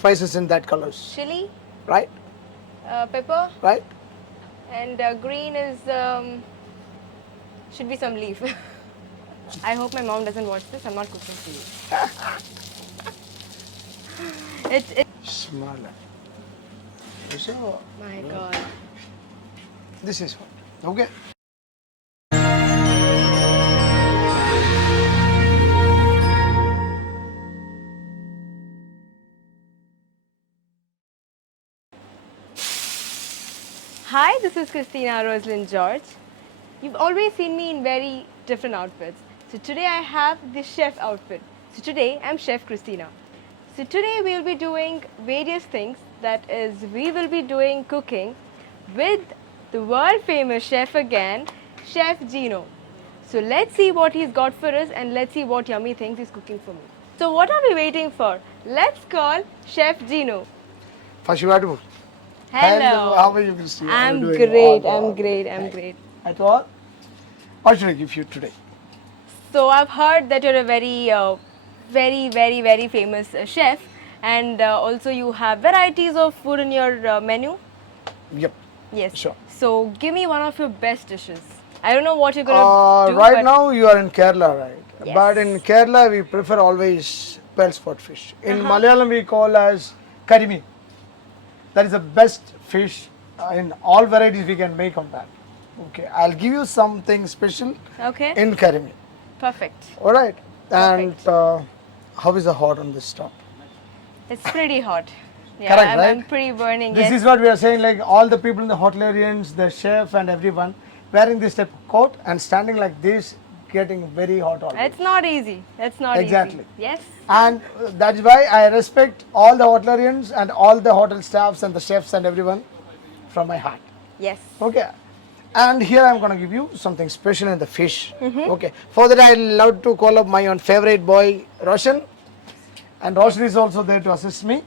spices in that colors? Chili, Right? pepper, Right? and green is should be some leaf. I hope my mom doesn't watch this. I'm not cooking for you. It. Smaller. So, My God. this is what. Okay. Hi, this is Christina Rosline George. You've always seen me in very different outfits. So today I have the chef outfit. So today I'm Chef Christina. So today we'll be doing various things. That is, we will be doing cooking with the world famous chef again, Chef Gino. So let's see what he's got for us and let's see what yummy things he's cooking for me. So what are we waiting for? Let's call Chef Gino. First you have to. Hello. How are you, Christina? How are I'm you doing? great. All I'm great. I'm great. At all? What should I give you today? So I've heard that you're a very famous chef, and also you have varieties of food in your menu. Yep. Yes. Sure. So give me one of your best dishes. I don't know what you're gonna do. Right but now you are in Kerala, right? Yes. But in Kerala we prefer always pearl spot fish. In Uh-huh. Malayalam we call as karimi. That is the best fish in all varieties we can make on that. Okay, I'll give you something special Okay. in karimi. Perfect. All right. And Perfect. how is the hot on this stove? It's pretty hot. Yeah, Correct, I'm, right? I'm pretty burning. This Yes. is what we are saying, like all the people in the hotelarians, the chef and everyone wearing this type of coat and standing like this, getting very hot always. It's not easy. It's not Exactly. easy. Yes. And that's why I respect all the hotelarians and all the hotel staffs and the chefs and everyone from my heart. Yes. Okay. And here I'm going to give you something special in the fish. Okay. For that I love to call up my own favorite boy, Roshan. And Roshan is also there to assist me.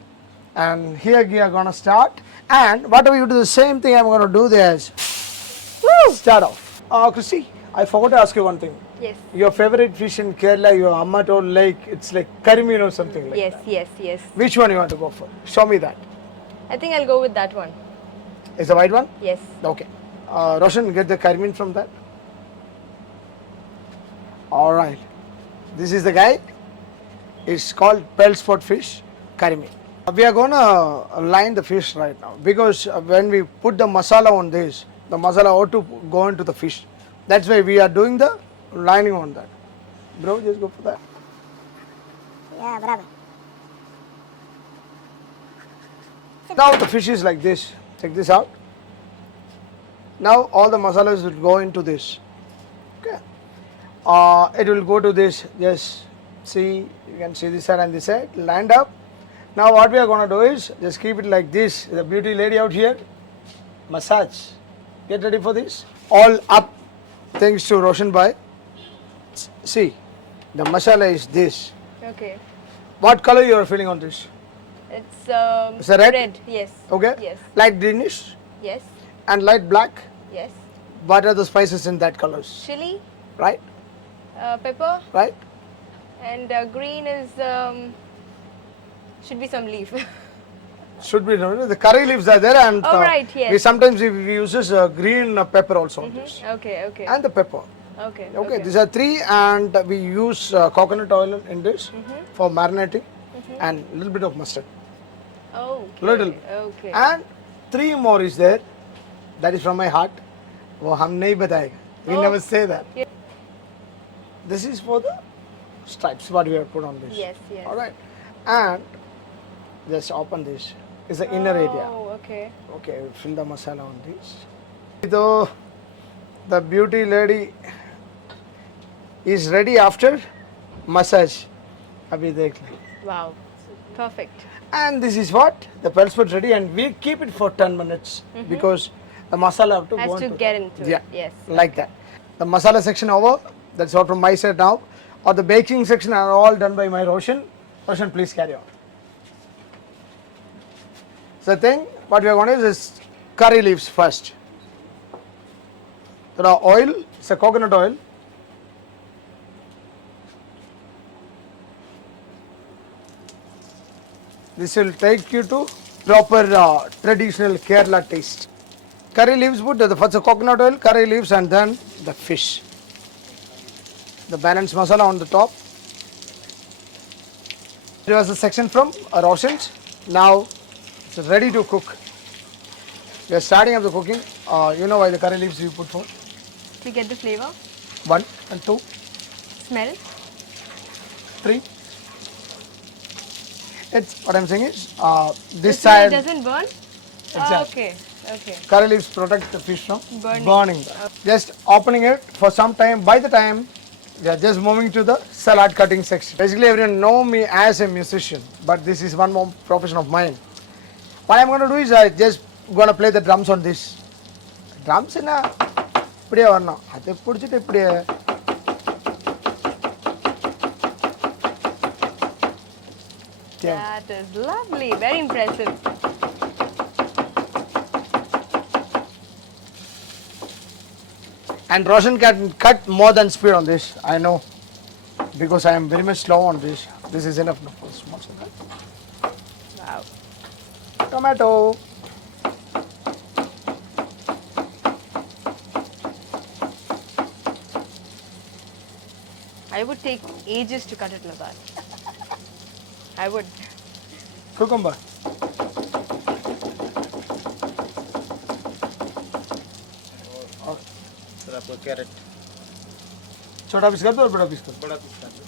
And here we are going to start. And whatever you do, the same thing I'm going to do there is start off. Christy, I forgot to ask you one thing. Yes. Your favorite fish in Kerala, your amma told like it's like karimi or something like Yes. that. Yes. Yes. Which one you want to go for? Show me that. I think I'll go with that one. Is the white one? Yes. Okay. Roshan, get the karimi from that. All right. This is the guy. It's called pearl spot fish karimi. We are gonna line the fish right now because when we put the masala on this, the masala ought to go into the fish. That's why we are doing the lining on that. Bro, just go for that. Yeah, brother. Now the fish is like this. Check this out. Now all the masalas will go into this. Okay. It will go to this. Just see, you can see this side and this side lined up. Now what we are going to do is just keep it like this. The beauty lady out here, massage. Get ready for this. All up, thanks to Roshan Bhai. See, the masala is this. Okay. What color you are feeling on this? It's Is it red? Red. Yes. Okay. Yes. Light greenish Yes. and light black. Yes. What are the spices in that colors? Chili, Right? pepper, Right? and green is should be some leaf. Should be known. The curry leaves are there, and Oh, right, yes. we sometimes we uses green pepper also on this, Okay. Okay. and the pepper. Okay. Okay, these are three, and we use coconut oil in this for marinating, and a little bit of mustard, Okay. little. Okay. and three more is there. That is from my heart. वो हम नहीं बताएगा. We Oh. never say that. Yeah. This is for the stripes. What we have put on this. Yes. Yes. All right, and just open this. It's the inner area. Oh. Okay. Okay, we'll fill the masala on this. So, the beauty lady is ready after massage. Abhi dekh le. Wow. Perfect. And this is what? The pearl spot ready, and we keep it for 10 minutes because the masala have to Has go to into get that. into Yeah, it. Yes. like that. The masala section over. That's all from my side now. Or the baking section are all done by my Roshan. Roshan, please carry on. So the thing, what we are going to use is curry leaves first. There are oil, it's a coconut oil. This will take you to proper traditional Kerala taste. Curry leaves, put the first coconut oil, curry leaves, and then the fish. The balanced masala on the top. There was a section from Roshins. Now it's ready to cook. We are starting up the cooking. You know why the curry leaves you put for? To get the flavor, 1 and 2, smell. 3. It's what I'm saying is this So it side doesn't burn? Exactly. Okay. curry leaves protect the fish from Burning. Just opening it for some time. By the time we are just moving to the salad cutting section. Basically, everyone know me as a musician, but this is one more profession of mine. What I'm going to do is I just going to play the drums on this. Drums in a இப்படியே வரணும் அதை பிடிச்சிட்டு இப்படியே That is lovely. Very impressive. and Roshan can cut more than speed on this. I know because I am very much slow on this. This is enough now for a small salad. Wow. Tomato. I would take ages to cut it like that. I would. Cucumber. Sir आपको carat छोटा piece कर दो और बड़ा piece कर दो. बड़ा piece कर दो.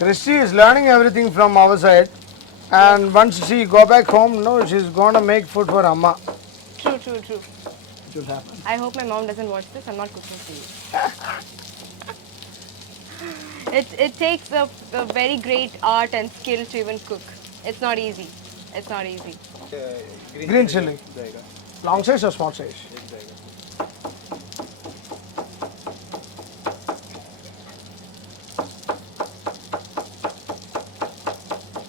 Christy is learning everything from our side, and once she go back home, no, she's gonna make food for Amma. True. It will happen. I hope my mom doesn't watch this. I'm not cooking for you. It takes a very great art and skill to even cook. It's not easy. It's not easy. Green chili. जाएगा Long size or small size? एक जाएगा.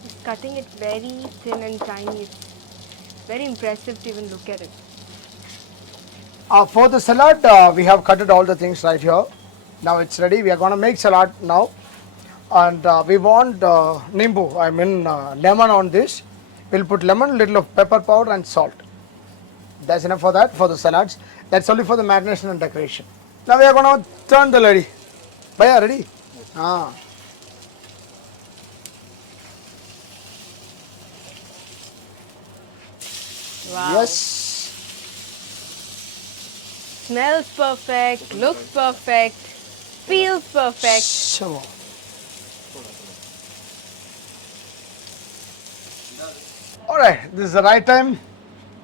He's cutting it very thin and tiny. It's very impressive to even look at it. For the salad, we have cutted all the things right here. Now it's ready. We are gonna make salad now, and we want nimbu. I mean lemon on this. We'll put lemon, little of pepper powder and salt. That's enough for that, for the salads. That's only for the marination and decoration. Now we are going to turn the lady. Bhaiya, ready? Yes. Ah. Wow. Yes. Smells perfect, looks perfect, feels perfect. So, alright, this is the right time.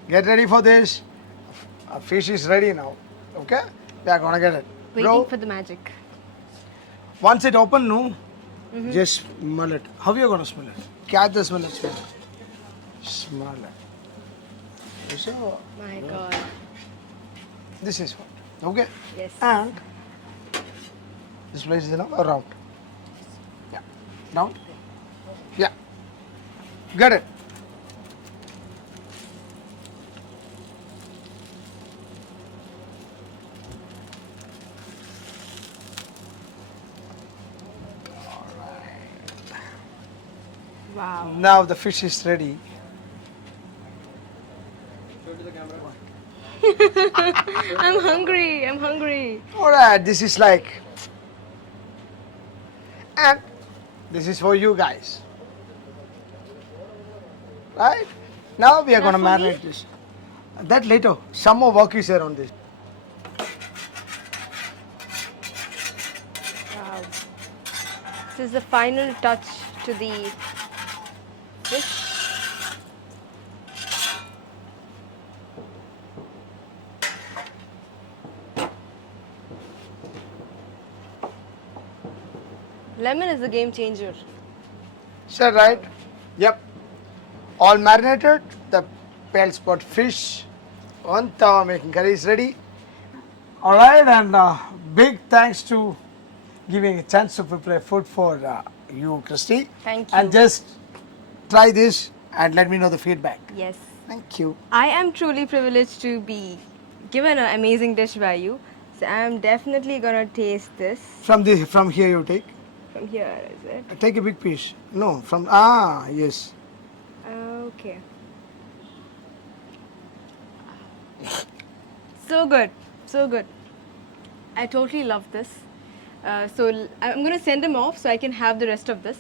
Get ready for this. Our fish is ready now. Okay? We are going to get it. Waiting Bro, for the magic. once it open, no, just smell it. How are you going to smell it? Catch the smell. Smell it. So, My God. this is what. Okay? Yes. And this place is now round. Yeah. Round? Yeah. Get it. Wow. Now the fish is ready. Show to the camera. I'm hungry. I'm hungry. Alright, this is like. And this is for you guys. Right? Now we are going to Not for me? marinate this. That later. Some more work is here on this. Wow. This is the final touch to the fish. Lemon is a game changer. Is that right? Yep. All marinated. The pale spot fish on tawa making curry is ready. Alright, and big thanks to giving a chance to prepare food for you, Christy. Thank you. And just try this and let me know the feedback. Yes. Thank you. I am truly privileged to be given an amazing dish by you. So I am definitely gonna taste this. From here you take. From here, is it? Take a big piece. No, from yes. Okay. So good, so good. I totally love this. I'm going to send them off so I can have the rest of this.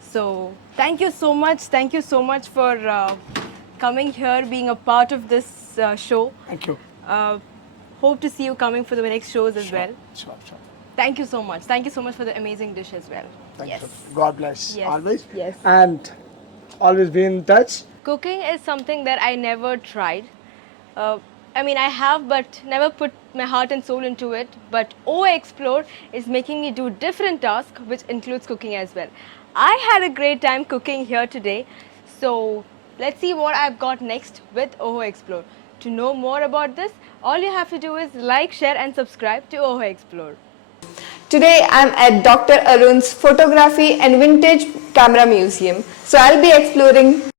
So thank you so much. Thank you so much for coming here, being a part of this show. Thank you. Hope to see you coming for the next shows as well. Sure. Thank you so much. Thank you so much for the amazing dish as well. Thank yes. you. God bless. Yes. Always. Yes. And always be in touch. Cooking is something that I never tried. I have, but never put my heart and soul into it. But OA Explore is making me do different tasks, which includes cooking as well. I had a great time cooking here today. So let's see what I've got next with OA Explore. To know more about this, all you have to do is like, share and subscribe to OA Explore. Today I'm at Dr. Arun's Photography and Vintage Camera Museum. So I'll be exploring